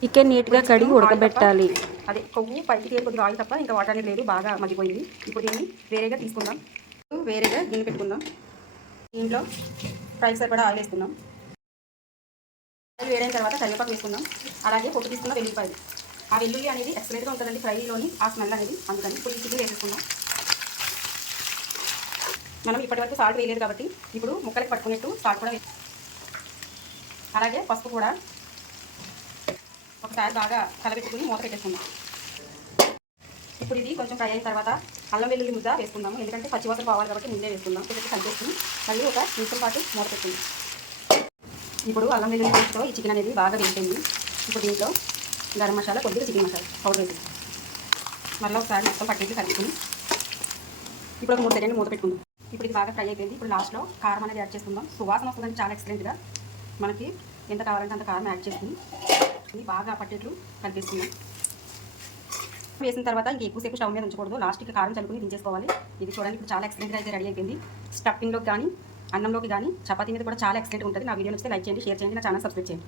Chicken నీట్గా కడిగి ఉడకబెట్టాలి. అదే కొవ్వు పైకి తేలి కొద్దిగా ఆయిల్ తప్ప ఇంకా వాటర్ అనేది లేదు, బాగా మగ్గిపోయింది. ఇప్పుడు దీన్ని వేరేగా తీసుకుందాం. వేరేగా గిన్నె పెట్టుకుందాం. దీంట్లో ఫ్రైకి సరిపడా ఆయిల్ వేసుకుందాం. ఆయిల్ వేడైన తర్వాత కరివేపాకు వేసుకుందాం. అలాగే పొట్టు తీసుకున్న వెల్లుల్లిపాయలు. ఆ వెల్లుల్లి అనేది ఎక్సలెంట్గా ఉంటుందండి ఫ్రైలోని ఆ స్మెల్ అనేది, అందుకని ఇప్పుడు ఈ చికెన్ వేసేసుకుందాం. మనం ఇప్పటివరకు సాల్ట్ వేయలేదు కాబట్టి ఇప్పుడు ముక్కలకి పట్టుకునేట్టు సాల్ట్ కూడా అలాగే పసుపు కూడా ఒకసారి బాగా కలబెట్టుకుని మూత పెట్టేసుకుందాం. ఇప్పుడు ఇది కొంచెం ఫ్రై అయిన తర్వాత అల్లం వెల్లుల్లి ముద్ద వేసుకుందాము, ఎందుకంటే పచ్చివాసన పోవాలి కాబట్టి ముందే వేసుకుందాం. కొంచెం కలిపేసుకుని మళ్ళీ ఒక నిమిషం పాటు మూత పెట్టుకుందాం. ఇప్పుడు అల్లం వెల్లుల్లి పేస్ట్తో ఈ చికెన్ అనేది బాగా వేసింది. ఇప్పుడు దీంట్లో గరం మసాలా, కొద్దిగా చికెన్ మసాలా పౌడర్ వేసి మళ్ళీ ఒకసారి మొత్తం పట్టేసి కలుపుకుని ఇప్పుడు ఒక 3 సెకండ్లు మూత పెట్టుకుందాం. ఇప్పుడు ఇది బాగా ఫ్రై అయిపోయింది. ఇప్పుడు లాస్ట్లో కారం అనేది యాడ్ చేసుకుందాం. సువాసన వస్తుందని చాలా ఎక్సలెంట్గా. మనకి ఎంత కావాలంటే అంత కారం యాడ్ చేసుకుని ఇది బాగా పట్టేట్లు కలిపేసుకుందాం. వేసిన తర్వాత ఇంక ఎక్కువసేపు స్టవ్ మీద ఉంచకూడదు, లాస్ట్కి కారం చల్లుకుని దించేసుకోవాలి. ఇది చూడండి ఇప్పుడు చాలా ఎక్సలెంట్గా అయితే రెడీ అయిపోయింది. స్టఫింగ్లోకి కానీ అన్నంలోకి కానీ చపాతీ మీద కూడా చాలా ఎక్సలెంట్గా ఉంటుంది. నా వీడియో నచ్చితే లైక్ చేయండి, షేర్ చేయండి, నా ఛానల్ సబ్స్క్రైబ్ చేయండి.